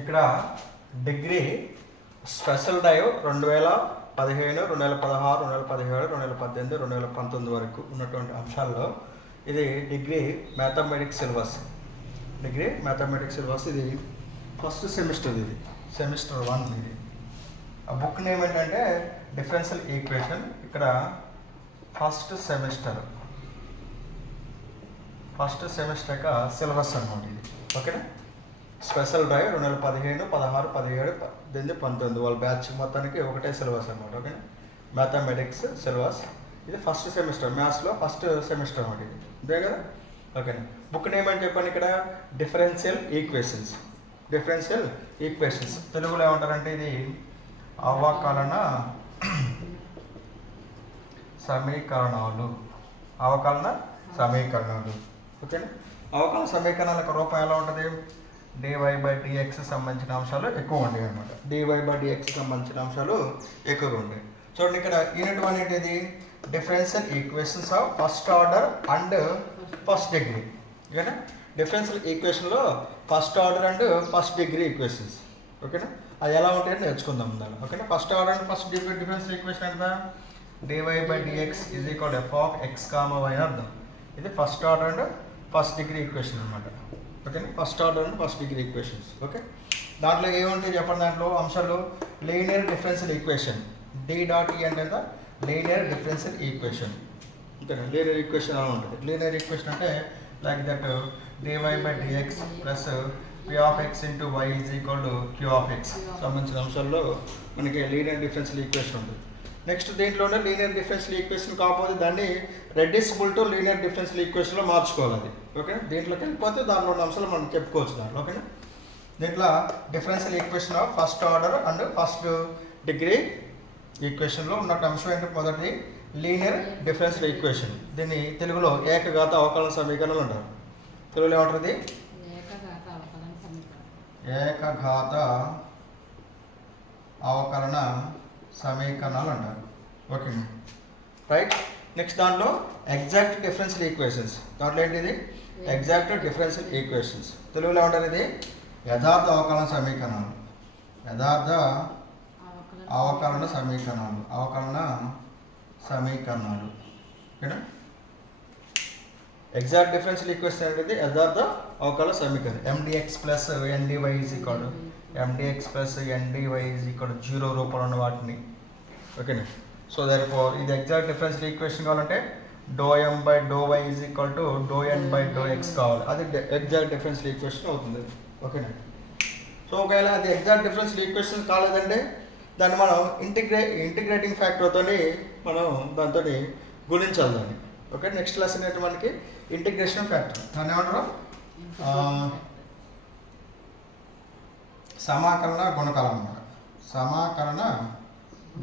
ఇక్కడ degree special drive 2015, 2016, 2017, 2018, 2019 వరకు ఉన్నటువంటి అంశాల్లో ఇది degree mathematics syllabus. Degree mathematics syllabus ఇది ఫస్ట్ సెమిస్టర్, ఇది సెమిస్టర్ 1. ఇది ఆ బుక్ నేమ్ ఏంటంటే డిఫరెన్షియల్ ఈక్వేషన్. ఇక్కడ ఫస్ట్ సెమిస్టర్ యొక్క సిలబస్ అనమాట ఇది. ఓకేనా? స్పెషల్ డ్రైవ్ 2015, 16, 17, 18, 19 వాళ్ళ బ్యాచ్ మొత్తానికి ఒకటే సిలబస్ అనమాట. ఓకేనా? మ్యాథమెటిక్స్ సిలబస్ ఇది ఫస్ట్ సెమిస్టర్, మ్యాథ్స్లో ఫస్ట్ సెమిస్టర్ అనమాట ఇది. అంతే కదా? ఓకేనా? బుక్ నేమ్ అంటే చెప్పండి. ఇక్కడ డిఫరెన్షియల్ ఈక్వేషన్స్. డిఫరెన్షియల్ ఈక్వేషన్స్ తెలుగులో ఏమంటారంటే ఇది అవకలన సమీకరణాలు. అవకలన సమీకరణాలు. ఓకేనా? అవకలన సమీకరణాల యొక్క రూపం ఎలా ఉంటుంది? dy/dx సంబంధించిన అంశాలు ఎక్కువ ఉండేవి అనమాట. dy/dx సంబంధించిన అంశాలు ఎక్కువగా ఉండేవి. చూడండి, ఇక్కడ యూనిట్ 1 ఏంటిది? Differential equations of first order and first degree. ఓకేనా? డిఫరెన్షియల్ ఈక్వేషన్లో first order and first degree equations. ఓకేనా? అది ఎలా ఉంటాయని నేర్చుకుందాం దాన్ని. ఓకేనా? First order and first degree differential equation ఎంత? dy/dx = f(x, y) అని అర్థం. ఇది first order and first degree equation అనమాట. ఓకేనా? First order and first degree equations. Okay, దాంట్లో ఏముంటాయి చెప్పండి? దాంట్లో అంశాలు లీనియర్ డిఫరెన్షియల్ ఈక్వేషన్. D.E అంటే లీనియర్ డిఫరెన్షియల్ ఈక్వేషన్. ఓకేనా? లీనియర్ ఈక్వేషన్ అలా ఉంటుంది. లీనియర్ ఈక్వేషన్ అంటే like that dy/dx plus p(x) × y = q(x) సంబంధించిన అంశాల్లో మనకి లీనియర్ డిఫరెన్షియల్ ఈక్వేషన్ ఉంటుంది. నెక్స్ట్ దీంట్లోనే లీనియర్ డిఫరెన్షియల్ ఈక్వేషన్ కాకపోతే దాన్ని రెడ్యూసిబుల్ టు లీనియర్ డిఫరెన్షియల్ ఈక్వేషన్లో మార్చుకోవాలి అది. ఓకే, దీంట్లోకి వెళ్ళిపోతే దాంట్లో ఉన్న అంశాలు మనం చెప్పుకోవచ్చు దాంట్లో. ఓకేనా? దీంట్లో differential equation of first order and first degree ఈక్వేషన్లో ఉన్న అంశం ఏంటి? మొదటి లీనియర్ డిఫరెన్షియల్ ఈక్వేషన్. దీన్ని తెలుగులో ఏకఘాత అవకలన సమీకరణాలు అంటారు. తెలుగులో ఏమంటుంది? ఏకఘాత అవకలన సమీకరణాలు అంటారు. Okay, right. నెక్స్ట్ దాంట్లో ఎగ్జాక్ట్ డిఫరెన్షియల్ ఈక్వేషన్స్. దాంట్లో ఏంటిది? Exact differential equations. తెలుగులో ఏమంటారు? ఇది యథార్థ అవకలన సమీకరణాలు. యథార్థ అవకలన సమీకరణాలు. అవకలన సమీకరణాలు. ఓకేనా? ఎగ్జాక్ట్ డిఫరెన్షియల్ ఈక్వేషన్ అనేది యథార్థ అవకలన సమీకరణం. mdx + ndy mdx + ndy 0 రూపంలో ఉన్న వాటిని. ఓకేనా? సో దెర్ఫోర్ ఇది ఎగ్జాక్ట్ డిఫరెన్షియల్ ఈక్వేషన్ కావాలంటే ∂m/∂y = ∂n/∂x కావాలి. అది ఎగ్జాక్ట్ డిఫరెన్షియల్ ఈక్వేషన్ అవుతుంది. ఓకేనా? సో ఒకవేళ అది ఎగ్జాక్ట్ డిఫరెన్షియల్ ఈక్వేషన్ కాలేదంటే దాన్ని మనం ఇంటిగ్రేటింగ్ ఫ్యాక్టర్తో మనం దాంతో గుణించాలి దాన్ని. ఓకే, నెక్స్ట్ లెసన్ అయితే మనకి ఇంటిగ్రేషన్ ఫ్యాక్టర్. దాన్ని ఏమంటారు? సమాకలన గుణకాలు అన్నమాట. సమాకలన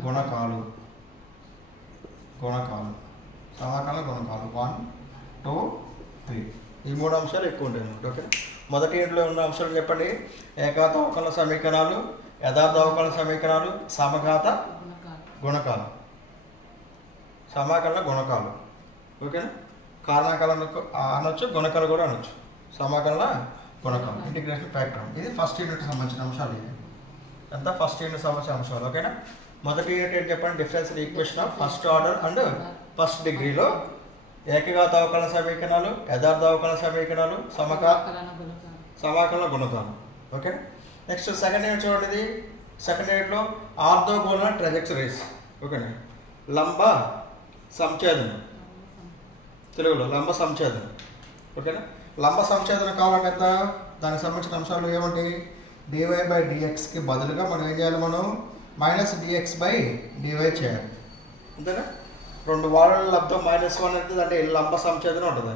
గుణకాలు. సమాకలన గుణకాలు 1, 2, 3 ఈ 3 అంశాలు ఎక్కువ ఉంటాయి అన్నమాట. ఓకే, మొదటి ఇంట్లో ఉన్న అంశాలు చెప్పండి. ఏకఘాత అవకలన సమీకరణాలు, యథార్థ అవకలన సమీకరణాలు, సమఘాత గుణకాలు. సమాకలన గుణకాలు. ఓకేనా? కారణాకలన అనొచ్చు, గుణకాలు కూడా అనొచ్చు. సమాకలన గుణకాలు, ఇంటిగ్రేషన్ ఫ్యాక్టర్. ఇది ఫస్ట్ యూనిట్ సంబంధించిన అంశాలు. ఇది ఎంత? ఫస్ట్ యూనిట్ సంబంధించిన అంశాలు. ఓకేనా? మొదటి యూనిట్ ఏంటి చెప్పండి? Differential equation of first order and first డిగ్రీలో ఏకఘాత అవకలన సమీకరణాలు, యథార్థ అవకలన సమీకరణాలు, సమాకలన గుణకాలు. ఓకే, నెక్స్ట్ సెకండ్ యూనిట్ చూడండి. సెకండ్ యూనిట్లో ఆర్థోగోనల్ ట్రాజెక్టరీస్. ఓకేనా? లంబ సంఛేదనం. తెలుగులో లంబ సంఛేదనం. ఓకేనా? లంబ సంఛేదనం కావాలంటే ఎంత? దానికి సంబంధించిన అంశాలు ఏమంటే dy/dxకి బదులుగా మనం ఏం చేయాలి? మనం -dx/dy చేయాలి. అంతేనా? 2 వారాల లబ్ధం -1 అంటే అంటే లంబ సంఛేదనం ఉంటుంది.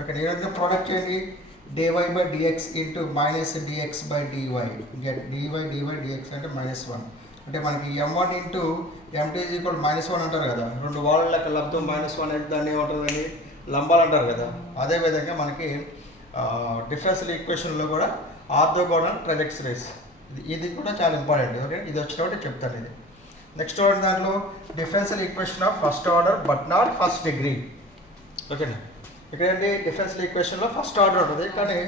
ఓకే, నేను ప్రోడక్ట్ చేయండి. dy/dx × -dx/dy. dy/dx అంటే -1 అంటే మనకి m1 × m2 -1 అంటారు కదా. 2 వారాల లెక్క లబ్ధం -1 అయితే దాన్ని ఏమంటుందండి? లంబాలు అంటారు కదా. అదేవిధంగా మనకి డిఫరెన్షియల్ ఈక్వేషన్లో కూడా ఆర్థోగోనల్ ట్రాజెక్టరీస్ ఇది కూడా చాలా ఇంపార్టెంట్. ఓకే, ఇది వచ్చినప్పుడు చెప్తాను ఇది. నెక్స్ట్ దాంట్లో differential equation of first order but not first degree. ఓకేనా? ఇక్కడ ఏంటి? డిఫరెన్షియల్ ఈక్వేషన్లో ఫస్ట్ ఆర్డర్ ఉంటుంది కానీ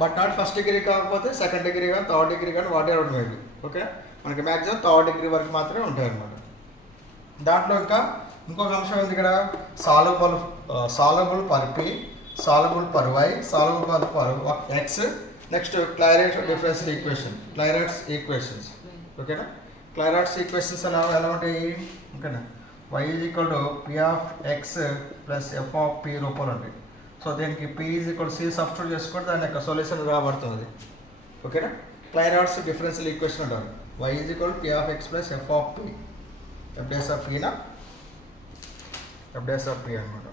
బట్ నాట్ ఫస్ట్ డిగ్రీ కాకపోతే సెకండ్ డిగ్రీ కానీ థర్డ్ డిగ్రీ కానీ వాట్ ఎవర్ మేబీ. ఓకే, మనకి మ్యాక్సిమం థర్డ్ డిగ్రీ వరకు మాత్రమే ఉంటాయి అన్నమాట. దాంట్లో ఇంకా ఇంకొక అంశం ఉంది ఇక్కడ, solvable per p, solvable per y, solvable per x. Next Clairaut differential equation, Clairaut's equations. ఓకేనా, క్లైరాట్స్ ఈక్వేషన్స్ ఎలా ఉంటాయి? ఓకేనా, y is equal to p of x plus f of p రూపాయలు ఉంటాయి. సో దీనికి p is equal c substitute చేసుకుంటే దాని యొక్క సొల్యూషన్ రాబడుతుంది. ఓకేనా, క్లైరాట్స్ డిఫరెన్షియల్ ఈక్వేషన్ అంటారు. y is equal p of x plus f of p, f dash of పీనా, ఎఫ్ డేస్ ఆఫ్ పి అనమాట.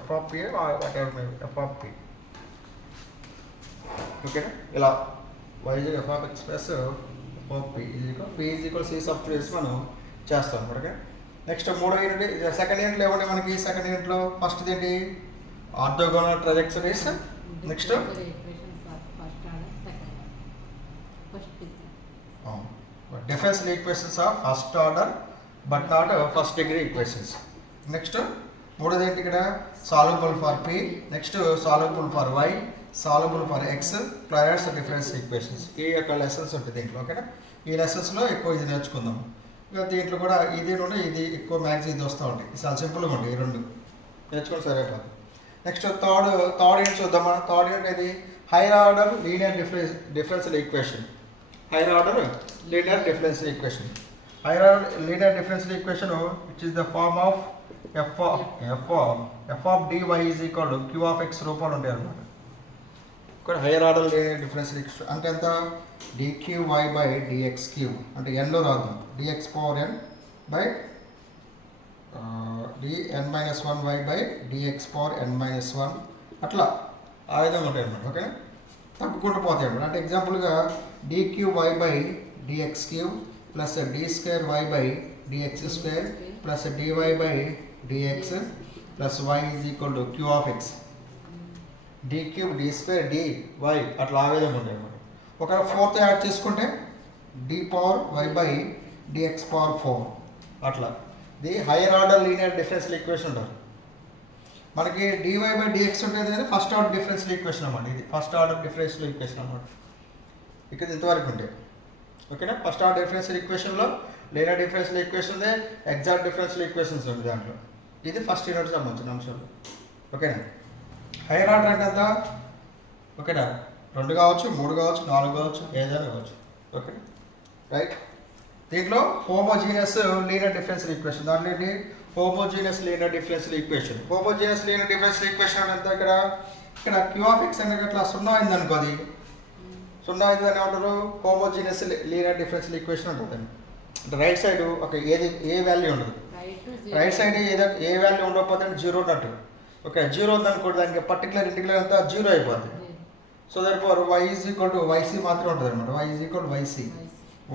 F of p whatever maybe, f of p. ఓకేనా, ఇలా y is f of x plus f of p is equal p is equal c substitute చేసి మనం చేస్తాం అనమాట. Okay, next మూడో unit, second యూనిట్లో ఏమంటే మనకి సెకండ్ యూనిట్లో ఫస్ట్ ఏంటి? Orthogonal trajectories. Next differential equations of first order but not first degree equations. Next మూడోది ఏంటి ఇక్కడ? Solvable for p, next solvable for why, solvable for x, Clairaut's differential equations. ఈ యొక్క లెసన్స్ ఉంటుంది దీంట్లో. ఓకేనా, ఈ లెసన్స్లో ఎక్కువ ఇది నేర్చుకుందాం. ఇంకా దీంట్లో కూడా ఇది నుండి ఇది ఎక్కువ మ్యాథ్స్ ఇది వస్తూ ఉంటాయి. చాలా సింపుల్గా ఉంటాయి ఈ రెండు నేర్చుకోండి సరిపోతుంది. నెక్స్ట్ థర్డ్ యూనిట్ చూద్దాం మనం. థర్డ్ యూనిట్ ఏది? Higher order linear differential equation. Higher order linear differential equation. Higher order linear differential equation which is the form of F of dy is equal to Q of X రూపాయలు ఉంటాయి అన్నమాట. ఇక్కడ higher order linear differential equation అంటే ఎంత? dqy by dx cube అంటే ఎన్లో రాద్దాం, dx power n by dn minus 1y by dx power n minus 1 అట్లా ఆ విధంగా ఉంటాయి అన్నమాట. ఓకే, తప్పుకుంటూ పోతాయి అన్నమాట. అంటే ఎగ్జాంపుల్గా dqy by dx cube plus d square y by dx square plus dy by dx plus y is equal to q of x, d cube d square dy అట్లా ఆ విధంగా ఉంటాయి అన్నమాట. ఒకవేళ ఫోర్త్ యాడ్ చేసుకుంటే d power y by dx power 4 అట్లా. ఇది hire order linear differential equation ఉంటారు. మనకి dy బై dx ఉంటుంది కానీ ఫస్ట్ ఆర్డర్ డిఫరెన్షియల్ ఈక్వేషన్ అన్నమాట. ఇది ఫస్ట్ ఆర్డర్ డిఫరెన్షియల్ ఈక్వేషన్ అన్నమాట. ఇక్కడ ఇంతవరకు ఉంటాయి. ఓకేనా, ఫస్ట్ ఆర్డర్ డిఫరెన్షియల్ ఈక్వేషన్లో linear differential equation exact differential equations ఉంది దాంట్లో. ఇది ఫస్ట్ యూనిట్ సంబంధించిన అంశాలు. ఓకేనా, హైయర్ ఆర్డర్ అంటే ఎంత? ఓకేనా, 2 కావచ్చు, 3 కావచ్చు, 4 కావచ్చు, ఏదైనా కావచ్చు. Okay right. దీంట్లో హోమోజీనియస్ లీనియర్ డిఫరెన్షియల్ ఈక్వేషన్. దాంట్లో ఏంటి? Homogeneous linear differential equation. Homogeneous linear differential equation అంటే ఇక్కడ క్యూ ఆఫ్ ఎక్స్ అనేది అట్లా 0 అయింది అనుకో, అది 0 అయింది అని ఏమంటారు? హోమోజీనియస్ లీనియర్ డిఫరెన్షియల్ ఈక్వేషన్ ఉంటుంది. అంటే రైట్ సైడ్ ఒక ఏ వాల్యూ ఉండదు, రైట్ సైడ్ ఏ వాల్యూ ఉండకపోతే 0 ఉన్నట్టు. ఓకే, 0 ఉందనుకోండి దానికి పర్టికులర్ ఇంటిగ్రల్ అంతా 0 అయిపోతుంది. So therefore y is equal to yc మాత్రం ఉంటుంది అనమాట. y is equal to yc,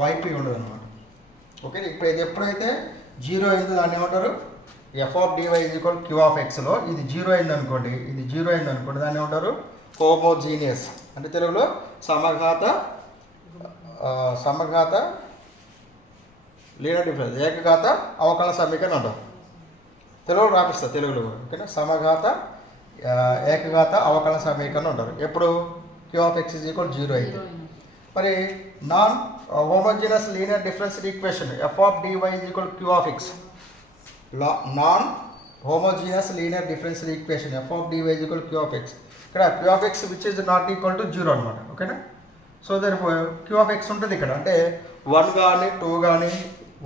yp ఉండదు అనమాట. ఓకే, ఇప్పుడు ఇది ఎప్పుడైతే 0 అయిందో దాన్ని ఏమంటారు? F of dy is equal queue of ఎక్స్లో ఇది 0 అయింది అనుకోండి, ఇది 0 అయింది అనుకోండి, దాన్ని ఏమంటారు? హోమోజీనియస్ అంటే తెలుగులో సమఘాత లీనియర్ డిఫరెన్స్, ఏకఘాత అవకలన సమీకరణ అంటారు. తెలుగులో రాపిస్తారు తెలుగులో. ఓకేనా, సమఘాత ఏకఘాత అవకలన సమీకరణం ఉంటారు. ఎప్పుడు? Q of X is equal 0 అయితే. మరి non homogeneous linear differential equation f of dy is equal queue of x. Non homogeneous linear differential equation f of dy is equal queue of x. ఇక్కడ q of x which is not equal to 0 అనమాట. ఓకేనా, so therefore q of x ఉంటుంది ఇక్కడ. అంటే 1 కానీ 2 కానీ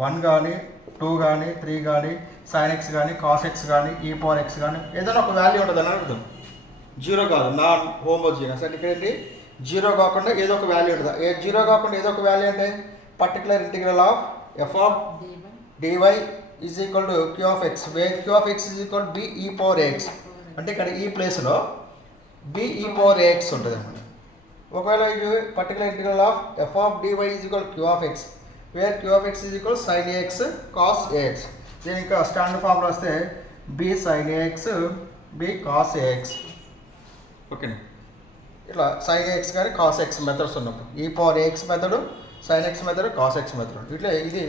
1 కానీ 2 కానీ 3 కానీ sin x కానీ cos x కానీ e పవర్ x కానీ ఏదైనా ఒక వాల్యూ ఉంటుంది అని అర్థం. 0 కాదు, నాన్ హోమోజీనియస్ అంటే ఇక్కడ ఏంటి? 0 కాకుండా ఏదో ఒక వాల్యూ ఉంటుంది. 0 కాకుండా ఏదో ఒక వాల్యూ అంటే particular integral of F of dy is equal to Q of X, where Q of X is equal B E power X. అంటే ఇక్కడ ఈ ప్లేస్లో బి ఈ పవర్ ఎక్స్ ఉంటుంది అనమాట. ఒకవేళ ఇది particular integral of F of dy is equal queue of X, where Q of X is equal sin ax cos ax. దీని ఇంకా స్టాండర్డ్ ఫార్ములా వస్తే b sin ax b cos ax. ఓకేనా, ఇట్లా sin ax కానీ cos x methods ఉన్నప్పుడు ఈ power ax method, sin x method, cos x method ఇట్లా. ఇది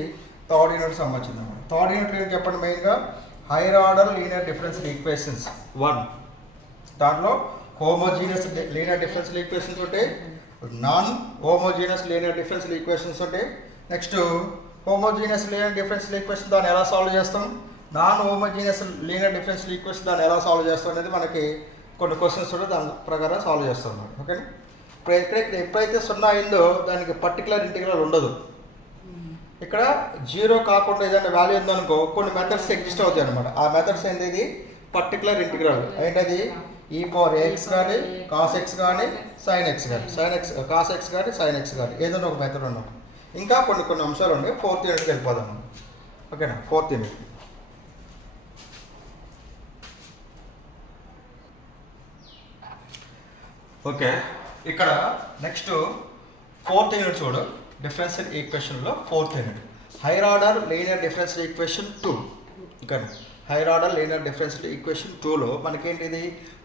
థర్డ్ యూనిట్ సంబంధించింది అన్నమాట. థర్డ్ యూనిట్ ఏం చెప్పండి? మెయిన్గా higher order linear differential equations 1. దాంట్లో హోమోజీనియస్ లీనియర్ డిఫరెన్షియల్ ఈక్వేషన్స్ ఉంటాయి, non homogeneous linear differential equations ఉంటాయి. Next homogeneous linear differential equation దాన్ని ఎలా సాల్వ్ చేస్తాం, non homogeneous linear differential equation దాన్ని ఎలా సాల్వ్ చేస్తాం అనేది మనకి కొన్ని క్వశ్చన్స్ కూడా దాని ప్రకారం సాల్వ్ చేస్తాం. ఓకేనా. ఇక్కడ ఎప్పుడైతే 0 అయిందో దానికి పర్టికులర్ ఇంటిగ్రల్ ఉండదు. ఇక్కడ 0 కాకుండా ఏదైనా వాల్యూ ఉందనుకో కొన్ని మెథడ్స్ ఎగ్జిస్ట్ అవుతాయి అనమాట. ఆ మెథడ్స్ ఏంటి, ఇది పర్టికులర్ ఇంటిగ్రల్ ఏంటది, e⁴x కానీ cos x కానీ sin x కానీ cos x కానీ sin x కానీ ఏదైనా ఒక మెథడ్ ఉన్నప్పుడు. ఇంకా కొన్ని అంశాలు ఉన్నాయి. 4th యూనిట్కి వెళ్ళిపోదాం మనం. ఓకేనా. 4th unit okay. ఇక్కడ నెక్స్ట్ 4th యూనిట్ చూడు, డిఫరెన్షియల్ ఈక్వేషన్లో 4th unit higher order linear differential equation 2. Okay. Higher order linear differential equation 2లో మనకేంటిది,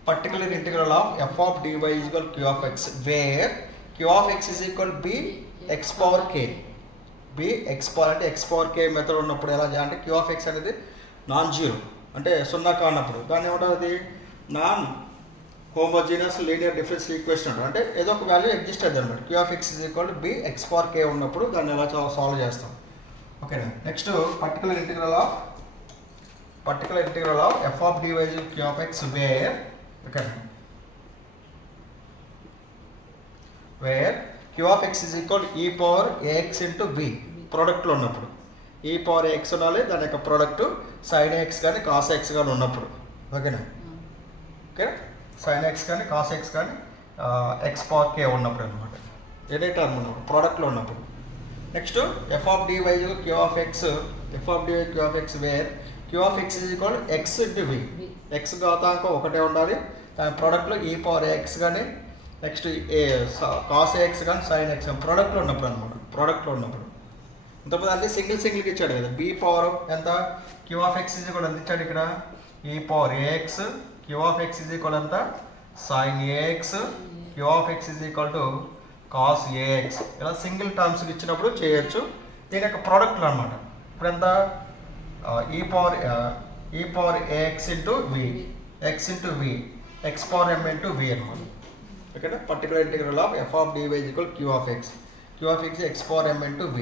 particular integral of f of dy = q of x where q of x = b x power k. b x power అంటే x power k method ఉన్నప్పుడు ఎలా అంటే q of x అనేది non zero అంటే 0 కానప్పుడు దాన్ని ఏమంటుంది, non homogeneous linear differential equation అంటారు. అంటే ఏదో ఒక వాల్యూ ఎగ్జిస్ట్ అవుతుంది అనమాట. q of x = b x power k ఉన్నప్పుడు దాన్ని ఎలా సాల్వ్ చేస్తాం. ఓకేనా. Next particular integral of f of dy = q of x where q of x = e⁴x × b ప్రోడక్ట్లో ఉన్నప్పుడు e⁴x ఉండాలి, దాని యొక్క ప్రోడక్ట్ sin x కానీ cos x కానీ ఉన్నప్పుడు. ఓకేనా. ఓకే. sin x కానీ cos x కానీ x power k ఉన్నప్పుడు అనమాట, ఏదే టర్మ్ ఉన్నప్పుడు ప్రోడక్ట్లో ఉన్నప్పుడు. Next f of dy = q of x where q of x = x × v. x ఘాతాంకం ఒకటే ఉండాలి, దాని ప్రోడక్ట్లో e⁴x కానీ నెక్స్ట్ cos x కానీ sin x ప్రోడక్ట్లో ఉన్నప్పుడు అనమాట. ప్రోడక్ట్లో ఉన్నప్పుడు ఇంతకుముందు అన్ని సింగిల్కి ఇచ్చాడు కదా. b పవర్ ఎంత, q of x ఎంత ఇచ్చాడు ఇక్కడ, e⁴x q of x ఎంత sin ax q of x cos ax. ఇలా సింగిల్ టర్మ్స్ ఇచ్చినప్పుడు చేయొచ్చు. దీని యొక్క ప్రోడక్ట్లో అనమాట. ఇప్పుడు ఎంత e⁴x × v x × v x power m × v అనమాట. ఓకేనా. Particular integral of f of dy = q of x x power m × v.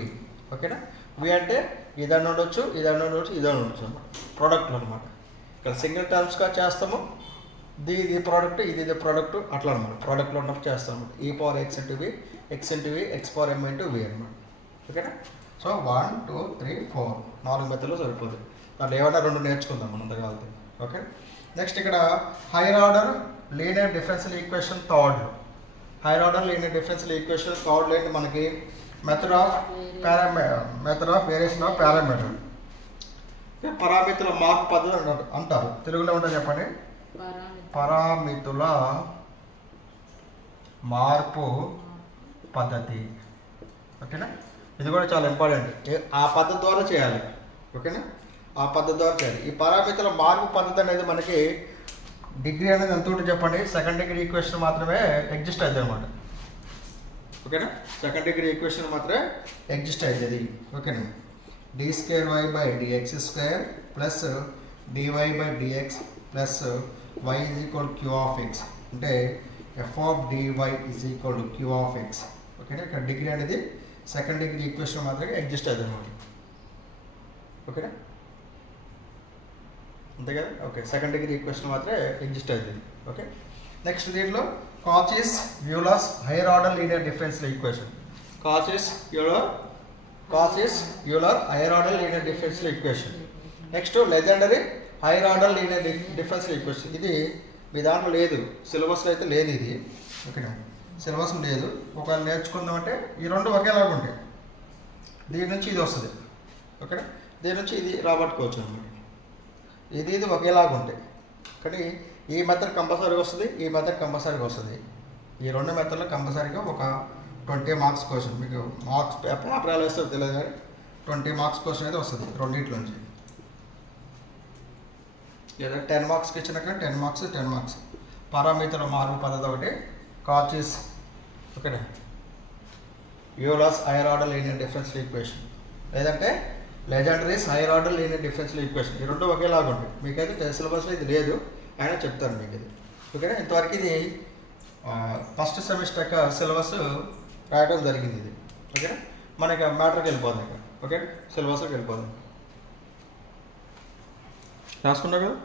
ఓకేనా. v అంటే ఇదన్నీ ఉండొచ్చు, ఇదన్నీ ఉండొచ్చు, ఇదన్నీ ఉండొచ్చు అనమాట. ప్రోడక్ట్లో అనమాట. ఇక్కడ సింగిల్ టర్మ్స్గా చేస్తాము, ఇది ప్రోడక్ట్ ఇది ప్రోడక్ట్ అట్లా అనమాట. ప్రోడక్ట్లో ఉన్నప్పుడు చేస్తాం అనమాట. e⁴x × v x × v x power m × v అనమాట. ఓకేనా. సో 1 2 3 4 4 మెథడ్లో సరిపోతుంది. దాంట్లో ఏమైనా 2 నేర్చుకుందాం మనం అంతకాలితే. ఓకే. నెక్స్ట్ ఇక్కడ higher order linear differential equation third. Higher order linear differential equation థర్డ్లో ఏంటి మనకి, method of variation of parameter. పరామితుల మార్పు పద్ధతి అంటారు. తెలుగులో ఉంటుంది చెప్పండి, పరామితుల మార్పు పద్ధతి. ఓకేనా. ఇది కూడా చాలా ఇంపార్టెంట్. ఆ పద్ధతి ద్వారా చేయాలి. ఓకేనా. ఆ పద్ధతి ద్వారా చేయాలి. ఈ పారామితుల మార్పు పద్ధతి అనేది మనకి డిగ్రీ అనేది ఎంత ఉంటుంది చెప్పండి, 2nd డిగ్రీ ఈక్వేషన్ మాత్రమే ఎగ్జిస్ట్ అవుతుంది అనమాట. ఓకేనా. 2nd డిగ్రీ ఈక్వేషన్ మాత్రమే ఎగ్జిస్ట్ అవుతుంది. ఓకేనా. d²y/dx² + dy/dx + y = q of x అంటే f of dy = q of x. ఓకేనా. ఇక్కడ డిగ్రీ అనేది 2nd డిగ్రీ ఈక్వేషన్ మాత్రమే ఎగ్జిస్ట్ అవుతుంది అనమాట. ఓకేనా. అంతే కదా. ఓకే. 2nd డిగ్రీ ఈక్వేషన్ మాత్రమే ఎగ్జిస్ట్ అవుతుంది. ఓకే. నెక్స్ట్ దీంట్లో Cauchy's Euler's higher order linear differential equation. Cauchy's Euler higher order linear differential equation. Next Legendre higher order linear differential equation. ఇది మీ దాంట్లో లేదు, సిలబస్లో అయితే లేదు ఇది. ఓకేనా. సిలబస్ లేదు. ఒకవేళ నేర్చుకుందామంటే ఈ 2 ఒకేలాగా ఉంటాయి. దీని నుంచి ఇది వస్తుంది. ఓకేనా. దీని నుంచి ఇది రాబట్టుకోవచ్చు అనమాట. ఇది ఒకేలాగా ఉంటాయి. కానీ ఈ మెథడ్ కంపల్సరీగా వస్తుంది, ఈ మెథడ్ కంపల్సరీగా వస్తుంది. ఈ 2 మెథడ్లో కంపల్సరీగా ఒక 20 మార్క్స్ క్వశ్చన్. మీకు మార్క్స్ పేపర్ ఎలా వేస్తే తెలియదు కానీ 20 మార్క్స్ క్వశ్చన్ అయితే వస్తుంది రెండింటిలోంచి. లేదా 10 మార్క్స్కి ఇచ్చినా కానీ 10 మార్క్స్. పారామితుల మార్పు పద్ధతి ఒకటి కాచీస్. ఓకేనా. Euler's higher order linear differential equation, లేదంటే Legendre's higher order linear differential equation. ఈ 2 ఒకేలాగా ఉంటాయి. మీకైతే సిలబస్లో ఇది లేదు, అయినా చెప్తాను మీకు ఇది. ఓకేనా. ఇంతవరకు ఇది ఫస్ట్ సెమిస్టర్ యొక్క సిలబస్ రాయడం జరిగింది ఇది. ఓకేనా. మనకి మ్యాటర్కి వెళ్ళిపోదాం ఇక్కడ. ఓకే, సిలబస్కి వెళ్ళిపోదాం. రాసుకున్నావు కదా.